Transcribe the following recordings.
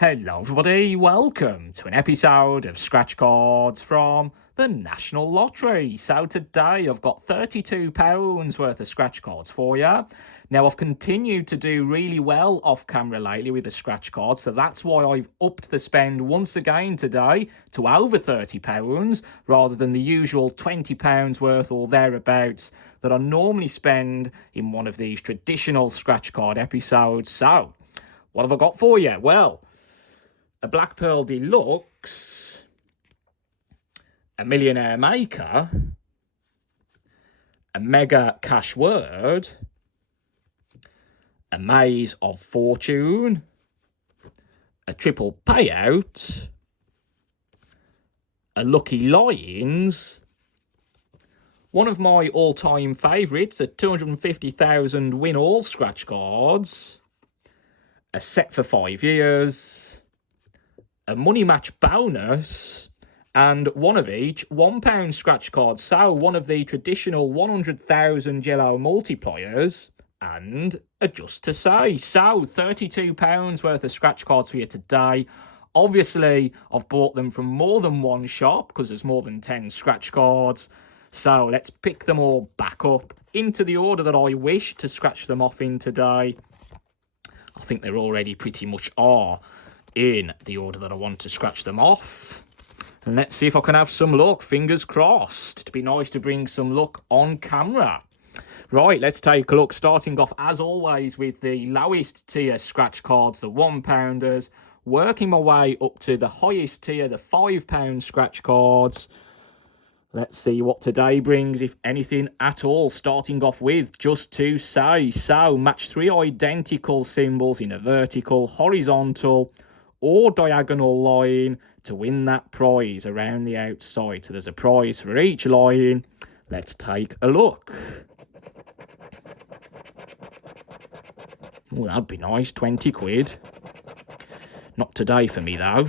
Hello everybody, welcome to an episode of Scratch Cards from the National Lottery. So today I've got £32 worth of scratch cards for you. Now I've continued to do really well off camera lately with the scratch cards, so that's why I've upped the spend once again today to over £30 rather than the usual £20 worth or thereabouts that I normally spend in one of these traditional scratch card episodes. So what have I got for you? Well, a Black Pearl Deluxe, a Millionaire Maker, a Mega Cashword, a Maze of Fortune, a Triple Payout, a Lucky Lions, one of my all-time favourites, a 250,000 win-all scratch cards, a set for 5 years, a money match bonus, and one of each £1 scratch cards. So one of the traditional 100,000 yellow multipliers, and a just to say. So £32 worth of scratch cards for you today. Obviously, I've bought them from more than one shop because there's more than 10 scratch cards. So let's pick them all back up into the order that I wish to scratch them off in today. I think they're already pretty much are in the order that I want to scratch them off. And let's see if I can have some luck. Fingers crossed. It'd be nice to bring some luck on camera. Right, let's take a look. Starting off, as always, with the lowest tier scratch cards, the £1. Working my way up to the highest tier, the £5 scratch cards. Let's see what today brings, if anything at all. Starting off with just to say. So, match 3 identical symbols in a vertical, horizontal, or diagonal line to win that prize around the outside. So there's a prize for each line. Let's take a look. Oh, that'd be nice, 20 quid. Not today for me though.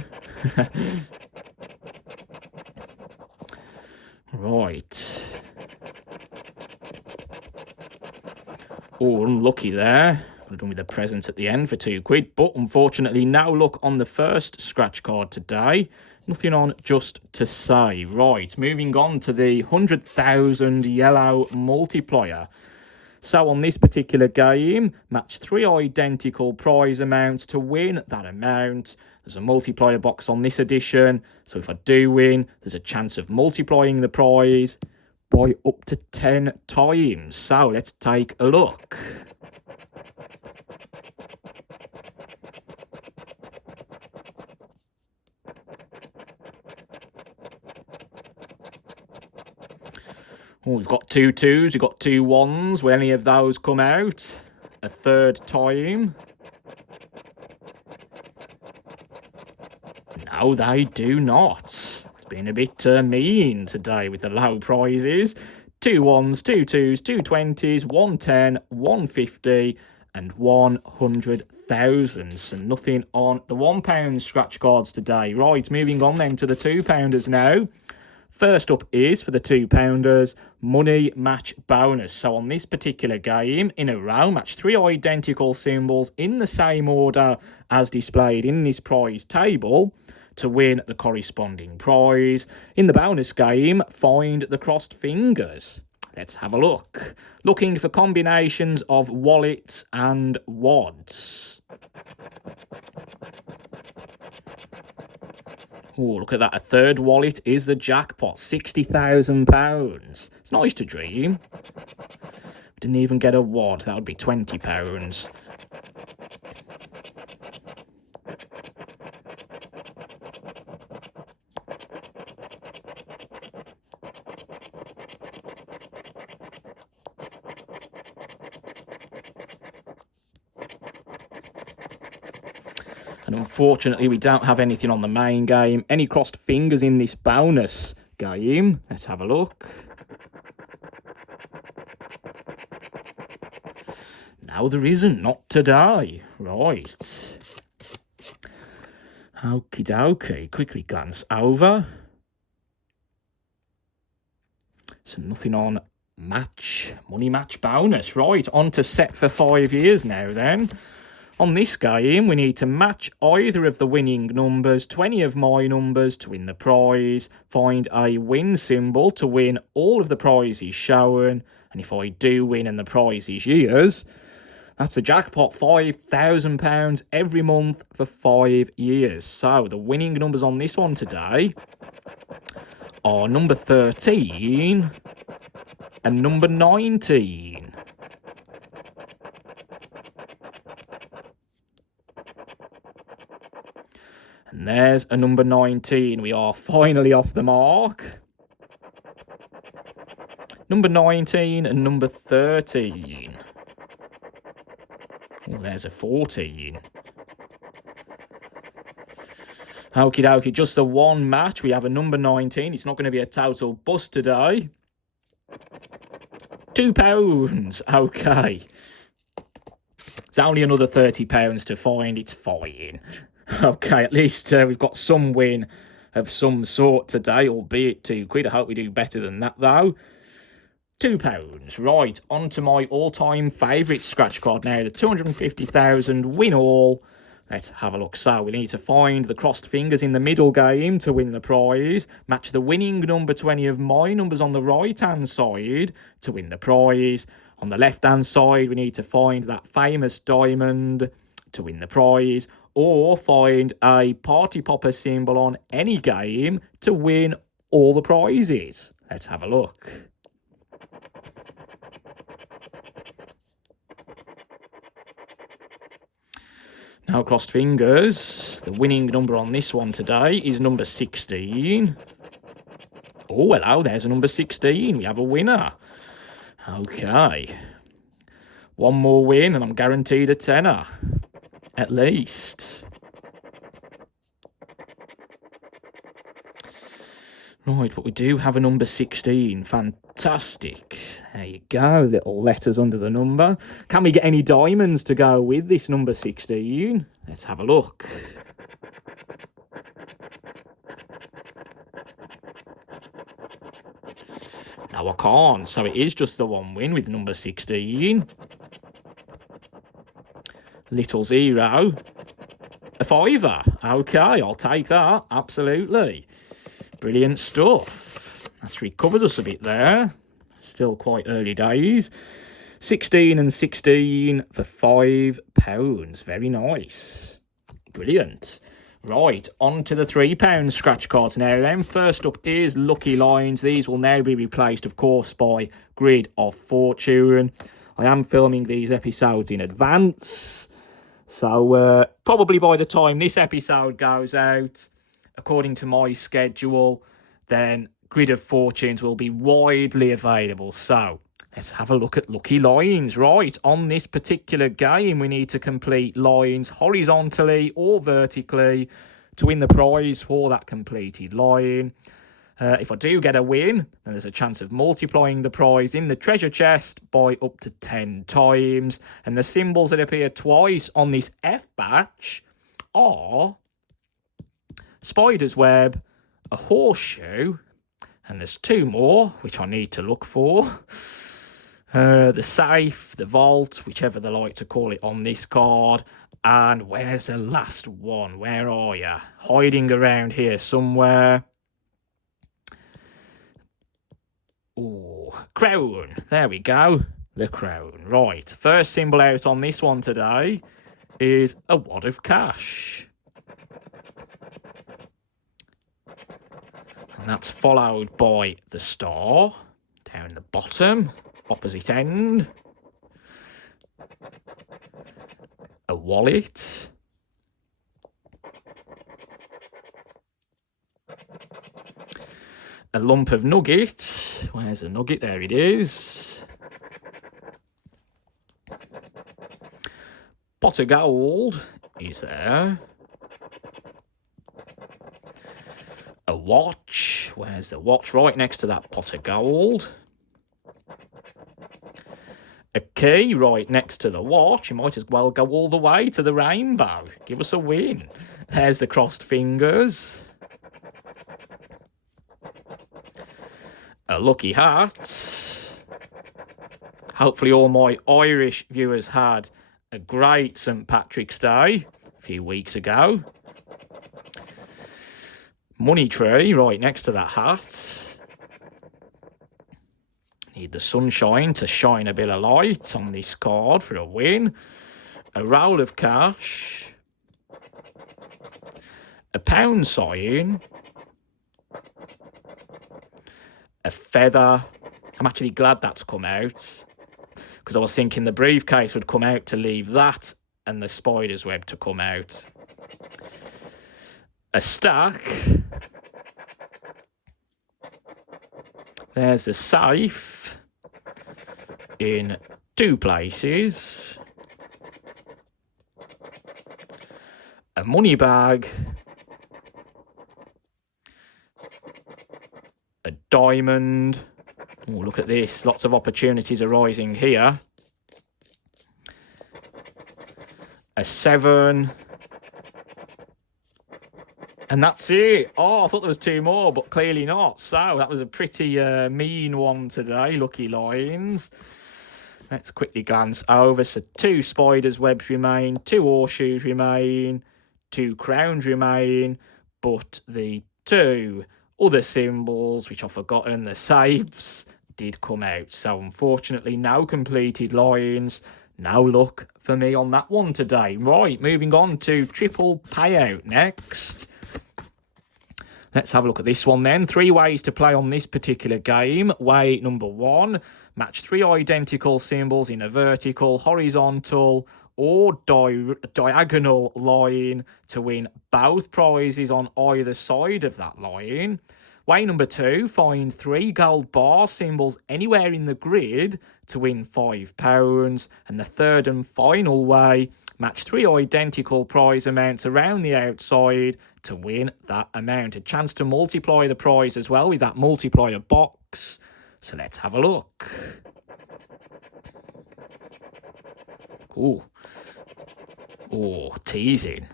Right. Oh, unlucky there. Could have done with the presents at the end for 2 quid, but unfortunately no luck on the first scratch card today. Nothing on just to say. Right, moving on to the 100,000 yellow multiplier. So on this particular game, match 3 identical prize amounts to win that amount. There's a multiplier box on this edition, so if I do win, there's a chance of multiplying the prize by up to 10 times. So let's take a look. Oh, we've got 2 2s, we've got 2 1s. Will any of those come out a third time? No, they do not. It's been a bit mean today with the low prizes. 2 1s, 2 2s, 2 20s, 1 10, 1 50, and 100,000. So nothing on the £1 scratch cards today. Right, moving on then to the £2 now. First up is, for the £2, money match bonus. So on this particular game, in a row, match 3 identical symbols in the same order as displayed in this prize table to win the corresponding prize. In the bonus game, find the crossed fingers. Let's have a look. Looking for combinations of wallets and wads. Oh, look at that. A third wallet is the jackpot. £60,000. It's nice to dream. Didn't even get a wad. That would be £20. And unfortunately, we don't have anything on the main game. Any crossed fingers in this bonus game? Let's have a look. No, there isn't. Not today. Right. Okie dokie. Quickly glance over. So nothing on money match bonus. Right, on to set for 5 years now then. On this game, we need to match either of the winning numbers, 20 of my numbers, to win the prize, find a win symbol to win all of the prizes shown, and if I do win and the prize is yours, that's the jackpot, £5,000 every month for 5 years. So the winning numbers on this one today are number 13 and number 19. And there's a number 19. We are finally off the mark. Number 19 and number 13. Oh, there's a 14. Okie dokie, just the one match. We have a number 19. It's not going to be a total bust today. £2. Okay. It's only another £30 to find. It's fine. Okay, at least we've got some win of some sort today, albeit £2. I hope we do better than that, though. £2. Right, on to my all-time favourite scratch card now, the 250,000 win all. Let's have a look. So we need to find the crossed fingers in the middle game to win the prize, match the winning number to any of my numbers on the right-hand side to win the prize. On the left-hand side, we need to find that famous diamond to win the prize, or find a party popper symbol on any game to win all the prizes. Let's have a look. Now, crossed fingers, the winning number on this one today is number 16. Oh, hello, there's a number 16. We have a winner. Okay. One more win and I'm guaranteed a tenner. At least. Right, but we do have a number 16. Fantastic. There you go, little letters under the number. Can we get any diamonds to go with this number 16? Let's have a look. No, I can't. So it is just the one win with number 16. Little zero. A fiver. Okay, I'll take that. Absolutely. Brilliant stuff. That's recovered us a bit there. Still quite early days. 16 and 16 for £5. Very nice. Brilliant. Right, on to the £3 scratch cards now then. First up is Lucky Lines. These will now be replaced, of course, by Grid of Fortune. I am filming these episodes in advance. So probably by the time this episode goes out, according to my schedule, then Grid of Fortunes will be widely available. So let's have a look at Lucky Lines. Right, on this particular game, we need to complete lines horizontally or vertically to win the prize for that completed line. If I do get a win, then there's a chance of multiplying the prize in the treasure chest by up to 10 times. And the symbols that appear twice on this F batch are spider's web, a horseshoe, and there's two more, which I need to look for. The safe, the vault, whichever they like to call it on this card. And where's the last one? Where are you? Hiding around here somewhere. Oh, crown. There we go. The crown. Right. First symbol out on this one today is a wad of cash. And that's followed by the star down the bottom, opposite end. A wallet. A lump of nugget. Where's the nugget? There it is. Pot of gold is there. A watch. Where's the watch? Right next to that pot of gold. A key right next to the watch. You might as well go all the way to the rainbow. Give us a win. There's the crossed fingers. A lucky hat. Hopefully all my Irish viewers had a great St. Patrick's Day a few weeks ago. Money tree right next to that hat. Need the sunshine to shine a bit of light on this card for a win. A roll of cash. A pound sign. A feather. I'm actually glad that's come out, because I was thinking the briefcase would come out to leave that and the spider's web to come out. A stack. There's a safe in 2 places. A money bag. A diamond. Oh, look at this. Lots of opportunities arising here. A 7. And that's it. Oh, I thought there was 2 more, but clearly not. So that was a pretty mean one today. Lucky lines. Let's quickly glance over. So 2 spiders' webs remain. 2 horseshoes remain. 2 crowns remain. But the 2 other symbols, which I've forgotten, the safes, did come out. So unfortunately, no completed lines. No luck for me on that one today. Right, moving on to triple payout next. Let's have a look at this one then. 3 ways to play on this particular game. Way number 1, match 3 identical symbols in a vertical, horizontal, or diagonal line to win both prizes on either side of that line. Way number 2, find 3 gold bar symbols anywhere in the grid to win £5. And the third and final way, match 3 identical prize amounts around the outside to win that amount. A chance to multiply the prize as well with that multiplier box. So let's have a look. Ooh. Oh, teasing.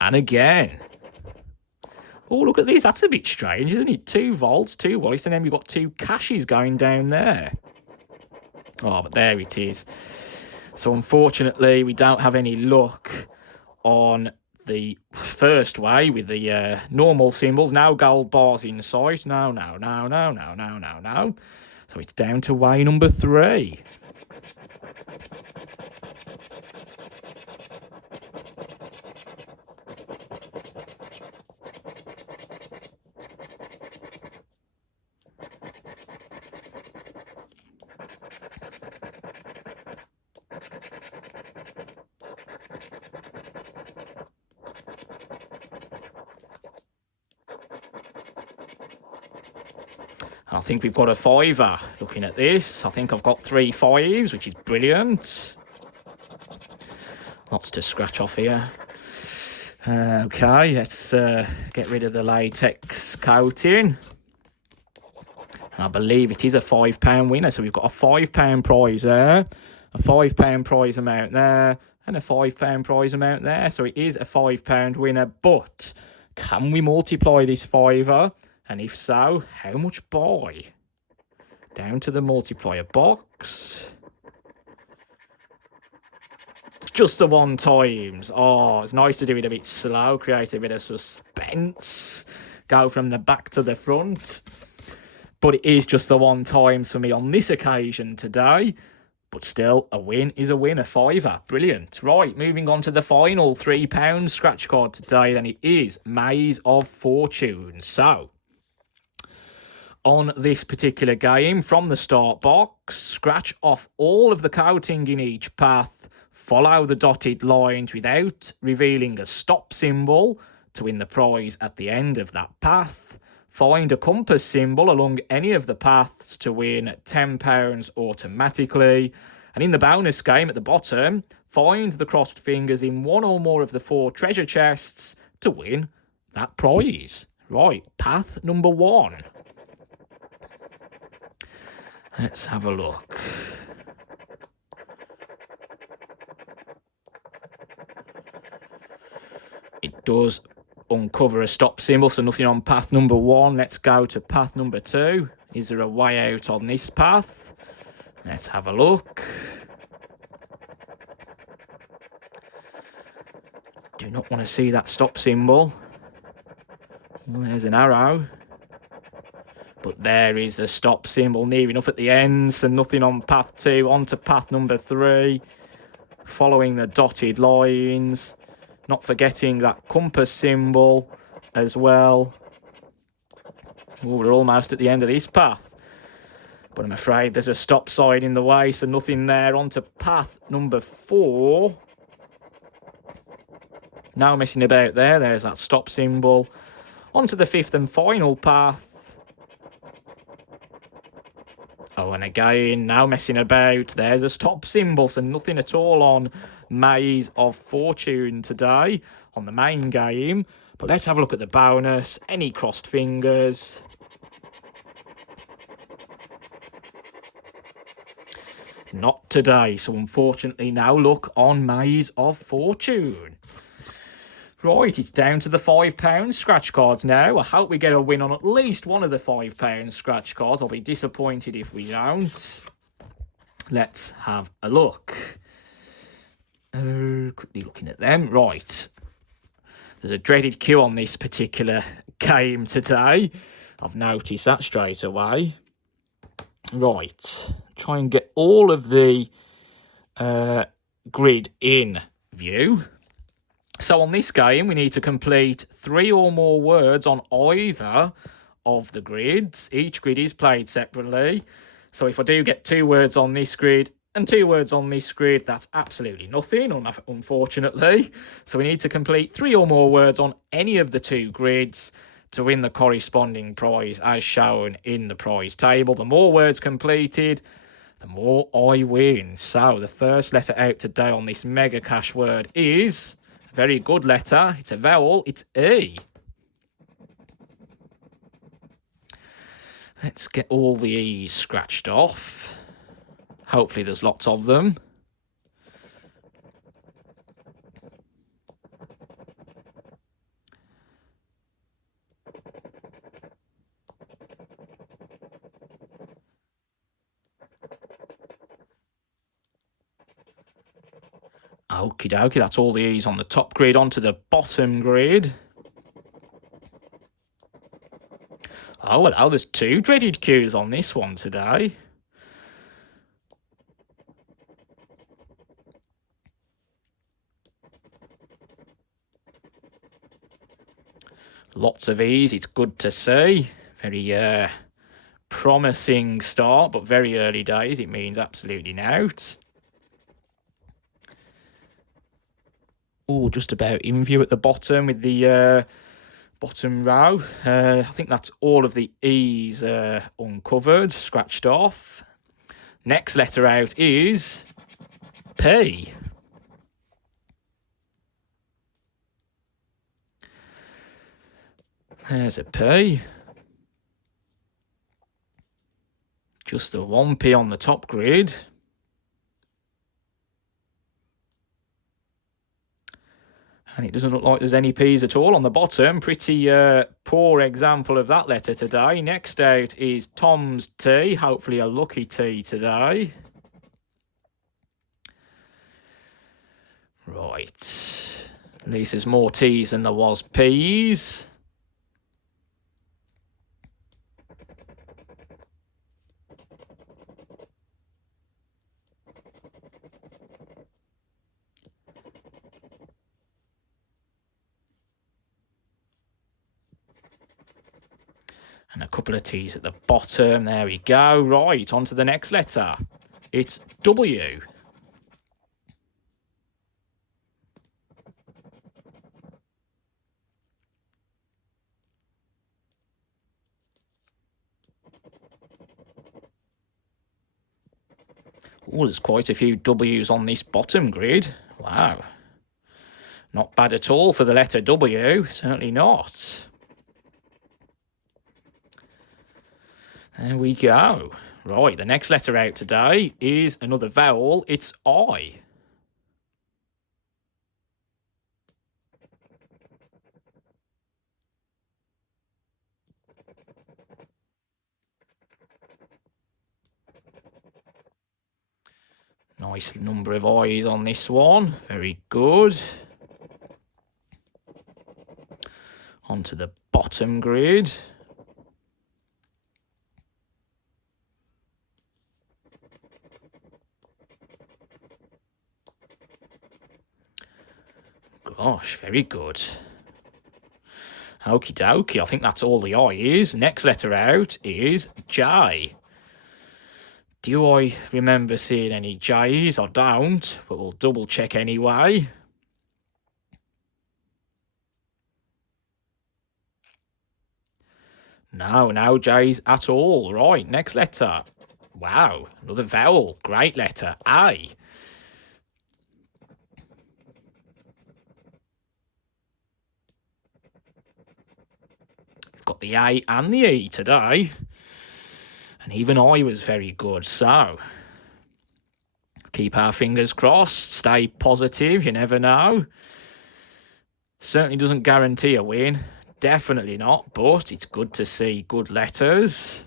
And again. Oh, look at this. That's a bit strange, isn't it? 2 volts, 2 wallets, and then we've got 2 cashes going down there. Oh, but there it is. So unfortunately, we don't have any luck on the first way with the normal symbols. No gold bars in sight. No. So it's down to way number 3. I think we've got a 5er looking at this. I think I've got 3 5s, which is brilliant. Lots to scratch off here. Okay, let's get rid of the latex coating. And I believe it is a £5 winner. So we've got a £5 prize there, a £5 prize amount there, and a £5 prize amount there. So it is a £5 winner. But can we multiply this 5er? And if so, how much by? Down to the multiplier box. Just the 1 times. Oh, it's nice to do it a bit slow, create a bit of suspense. Go from the back to the front. But it is just the 1 times for me on this occasion today. But still, a win is a win, a 5er. Brilliant. Right, moving on to the final £3 scratch card today. Then it is Maze of Fortune. So, on this particular game, from the start box, scratch off all of the coating in each path, follow the dotted lines without revealing a stop symbol to win the prize at the end of that path, find a compass symbol along any of the paths to win £10 automatically, and in the bonus game at the bottom, find the crossed fingers in 1 or more of the 4 treasure chests to win that prize. Right, path number 1. Let's have a look. It does uncover a stop symbol, so nothing on path number 1. Let's go to path number 2. Is there a way out on this path? Let's have a look. Do not want to see that stop symbol. Well, there's an arrow. But there is a stop symbol near enough at the end, so nothing on path 2, on to path number 3. Following the dotted lines, not forgetting that compass symbol as well. Oh, we're almost at the end of this path, but I'm afraid there's a stop sign in the way, so nothing there. On to path number 4. No messing about there, there's that stop symbol. On to the 5th and final path. Oh, and again, now messing about. There's a stop symbol, so nothing at all on Maze of Fortune today on the main game. But let's have a look at the bonus. Any crossed fingers? Not today, so unfortunately no luck on Maze of Fortune. Right, it's down to the £5 scratch cards now. I hope we get a win on at least one of the £5 scratch cards. I'll be disappointed if we don't. Let's have a look. Quickly looking at them. Right. There's a dreaded queue on this particular game today. I've noticed that straight away. Right. Try and get all of the grid in view. So on this game, we need to complete 3 or more words on either of the grids. Each grid is played separately. So if I do get 2 words on this grid and 2 words on this grid, that's absolutely nothing, unfortunately. So we need to complete 3 or more words on any of the 2 grids to win the corresponding prize as shown in the prize table. The more words completed, the more I win. So the first letter out today on this mega cash word is... very good letter. It's a vowel. It's E. Let's get all the E's scratched off. Hopefully there's lots of them. Okie dokie, that's all the E's on the top grid. Onto the bottom grid. Oh, well, there's 2 dreaded Q's on this one today. Lots of E's, it's good to see. Very promising start, but very early days. It means absolutely nought. Oh, just about in view at the bottom with the bottom row. I think that's all of the E's uncovered, scratched off. Next letter out is P. There's a P. Just the 1 P on the top grid. And it doesn't look like there's any P's at all on the bottom. Pretty poor example of that letter today. Next out is Tom's T. Hopefully a lucky T today. Right. At least there's more T's than there was P's. And a couple of T's at the bottom. There we go. Right, on to the next letter. It's W. Oh, there's quite a few W's on this bottom grid. Wow. Not bad at all for the letter W. Certainly not. There we go. Right, the next letter out today is another vowel. It's I. Nice number of I's on this one. Very good. onto the bottom grid. Gosh, very good. Okie dokie, I think that's all the I's. Next letter out is J. Do I remember seeing any J's? I don't, but we'll double check anyway. No J's at all. Right, next letter. Wow, another vowel. Great letter. A. We've got the A and the E today. And even I was very good. So, keep our fingers crossed. Stay positive. You never know. Certainly doesn't guarantee a win. Definitely not. But it's good to see good letters.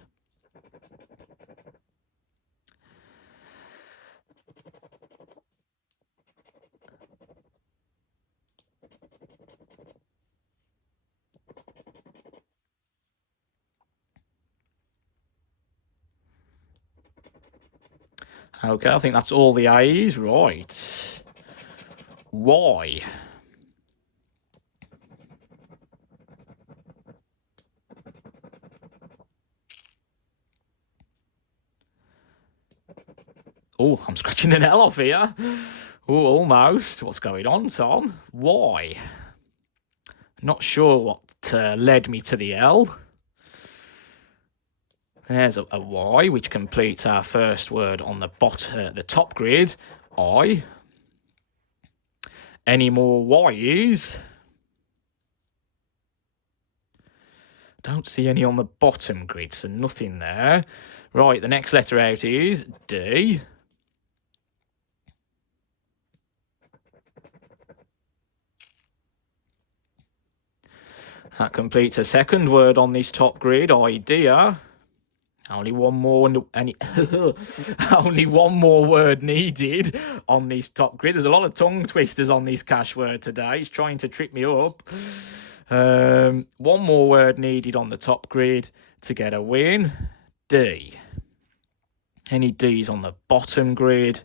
Okay, I think that's all the A's. Right. Y. Oh, I'm scratching an L off here. Oh, almost. What's going on, Tom? Y. Not sure what led me to the L. There's a Y, which completes our first word on the top grid. I. Any more Y's? Don't see any on the bottom grid, so nothing there. Right, the next letter out is D. That completes a second word on this top grid, idea. Only one more only one more word needed on this top grid. There's a lot of tongue twisters on this Cashword today. It's trying to trip me up. One more word needed on the top grid to get a win. D. Any D's on the bottom grid?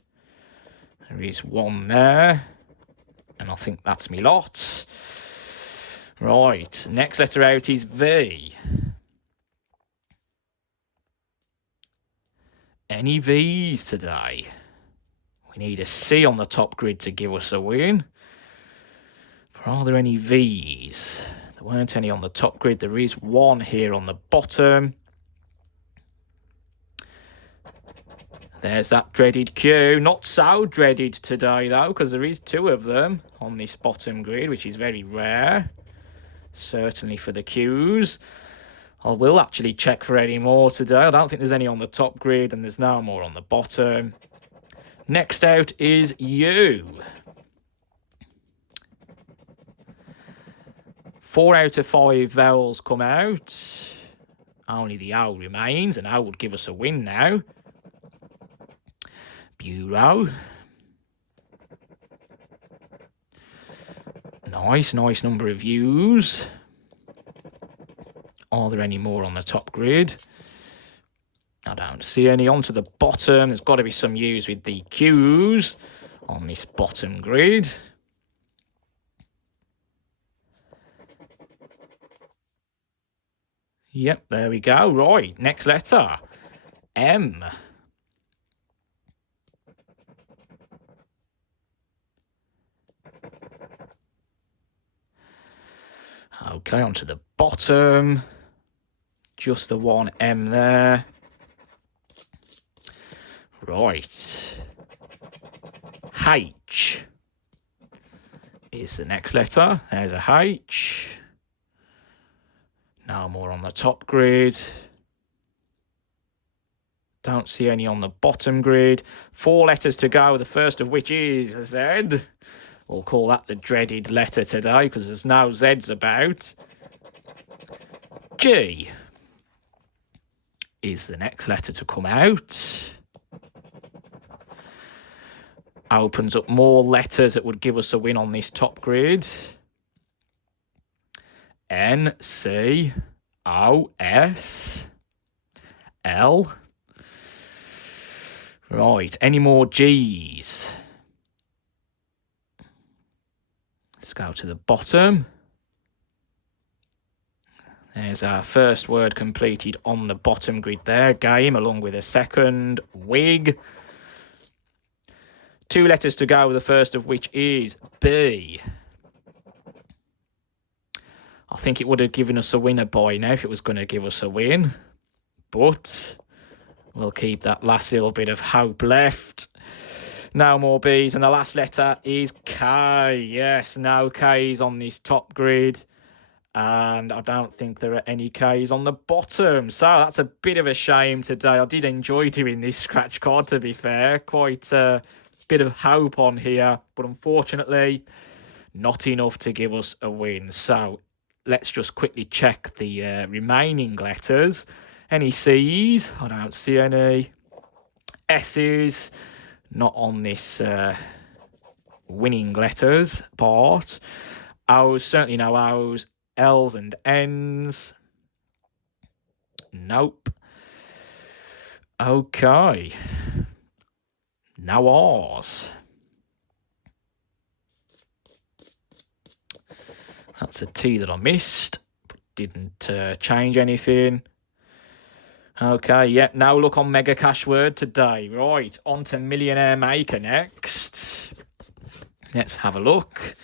There is one there. And I think that's me lot. Right, next letter out is V. Any V's today? We need a C on the top grid to give us a win. But are there any V's? There weren't any on the top grid. There is one here on the bottom. There's that dreaded Q. Not so dreaded today, though, because there is two of them on this bottom grid, which is very rare. Certainly for the Q's. I will actually check for any more today. I don't think there's any on the top grid, and there's no more on the bottom. Next out is U. 4 out of 5 vowels come out. Only the O remains, and O would give us a win now. Bureau. Nice number of U's. Are there any more on the top grid? I don't see any. Onto the bottom. There's got to be some U's with the Q's on this bottom grid. Yep, there we go. Right, next letter. M. Okay, onto the bottom. Just the one M there. Right. H is the next letter. There's a H. No more on the top grid. Don't see any on the bottom grid. 4 letters to go, the first of which is a Z. We'll call that the dreaded letter today because there's no Z's about. G is the next letter to come out. Opens up more letters that would give us a win on this top grid. N-C-O-S-L. Right, any more G's? Let's go to the bottom. There's our first word completed on the bottom grid there, game, along with a second, wig. 2 letters to go, the first of which is B. I think it would have given us a winner by now if it was going to give us a win. But we'll keep that last little bit of hope left. No more B's, and the last letter is K. Yes, no K's on this top grid. And I don't think there are any K's on the bottom. So that's a bit of a shame today. I did enjoy doing this scratch card, to be fair. Quite a bit of hope on here. But unfortunately, not enough to give us a win. So let's just quickly check the remaining letters. Any C's? I don't see any. S's? Not on this winning letters part. O's? Certainly no O's. L's and N's? Nope. Okay. Now R's. That's a T that I missed, but didn't change anything. Okay, yeah, now look on Mega Cashword today. Right, on to Millionaire Maker next. Let's have a look.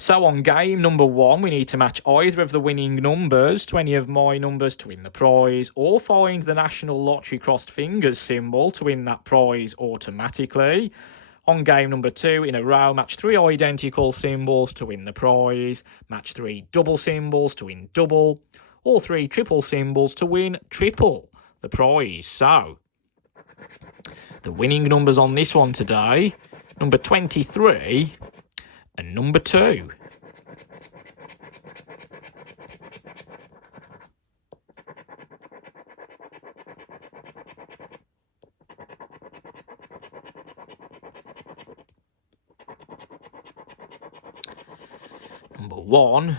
So on game number 1, we need to match either of the winning numbers to any of my numbers to win the prize, or find the National Lottery crossed fingers symbol to win that prize automatically. On game number 2, in a row, match 3 identical symbols to win the prize, match 3 double symbols to win double, or 3 triple symbols to win triple the prize. So, the winning numbers on this one today, number 23 and number 2. Number 1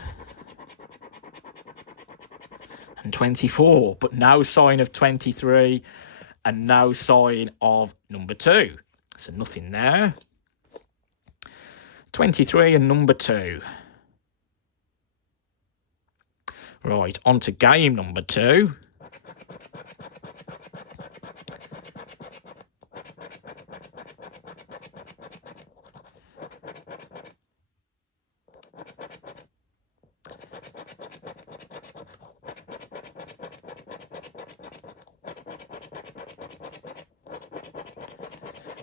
and 24, but no sign of 23 and no sign of number 2. So nothing there. 23 and number 2. Right, on to game number 2.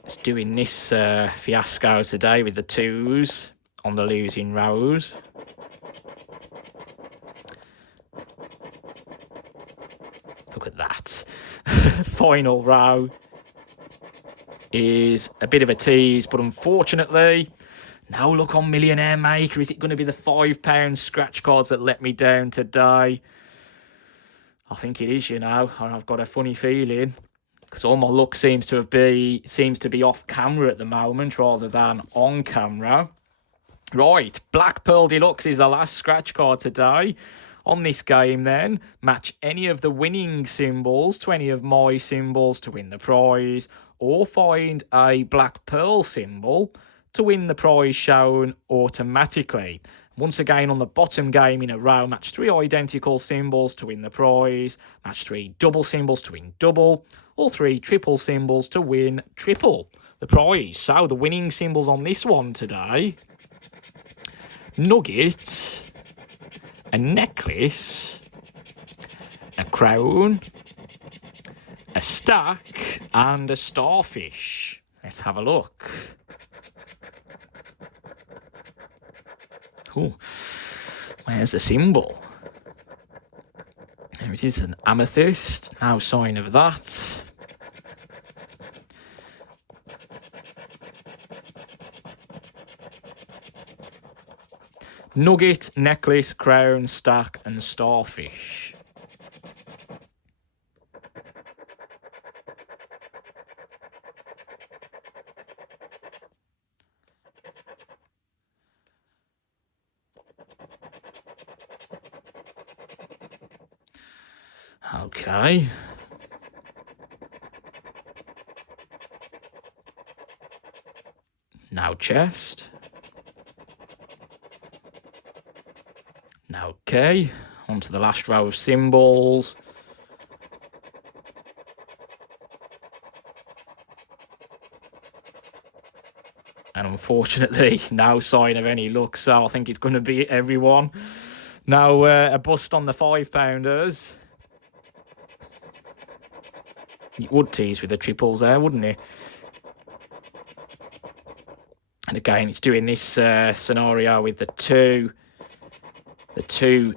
It's doing this fiasco today with the 2s on the losing rows. Look at that. Final row is a bit of a tease, but unfortunately, no luck on Millionaire Maker. Is it going to be the £5 scratch cards that let me down today? I think it is, you know. I've got a funny feeling, because all my luck seems to be off camera at the moment rather than on camera. Right, Black Pearl Deluxe is the last scratch card today. On this game then, match any of the winning symbols to any of my symbols to win the prize, or find a Black Pearl symbol to win the prize shown automatically. Once again, on the bottom game in a row, match 3 identical symbols to win the prize, match 3 double symbols to win double, or 3 triple symbols to win triple the prize. So the winning symbols on this one today: nugget, a necklace, a crown, a stack, and a starfish. Let's have a look. Ooh, where's the symbol? There it is, an amethyst. No sign of that. Nugget, necklace, crown, stack, and starfish. Okay. Now chest. Now okay. Onto the last row of symbols. And unfortunately, no sign of any luck, so I think it's going to be everyone. Now, a bust on the £5. You would tease with the triples there, wouldn't you? And again, it's doing this scenario with the two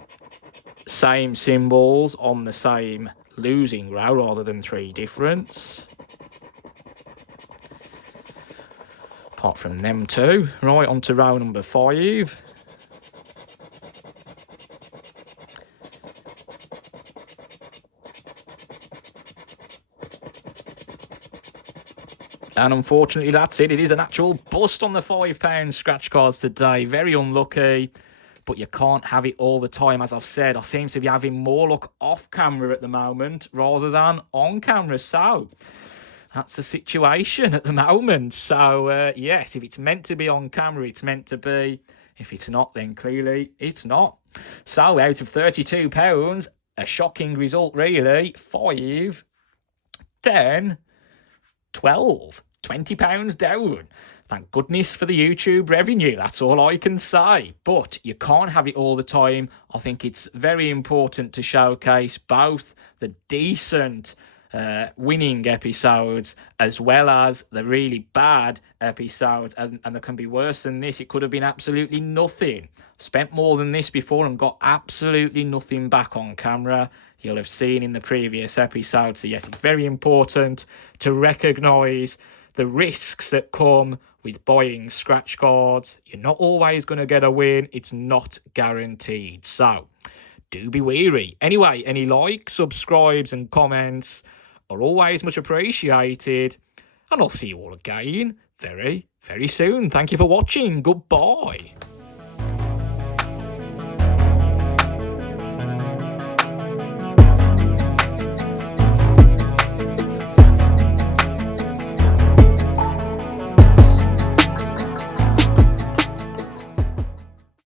same symbols on the same losing row rather than 3 difference. Apart from them two. Right, on to row number 5. And unfortunately, that's it. It is an actual bust on the £5 scratch cards today. Very unlucky, but you can't have it all the time. As I've said, I seem to be having more luck off camera at the moment rather than on camera. So that's the situation at the moment. So, yes, if it's meant to be on camera, it's meant to be. If it's not, then clearly it's not. So, out of £32, a shocking result, really. 5, 10, 12, £20 down. Thank goodness for the YouTube revenue. That's all I can say. But you can't have it all the time. I think it's very important to showcase both the decent winning episodes as well as the really bad episodes, and there can be worse than this. It could have been absolutely nothing. Spent more than this before and got absolutely nothing back on camera. You'll have seen in the previous episode. So yes, it's very important to recognise the risks that come with buying scratch cards. You're not always going to get a win. It's not guaranteed. So do be wary. Anyway, any likes, subscribes and comments are always much appreciated. And I'll see you all again very, very soon. Thank you for watching. Goodbye.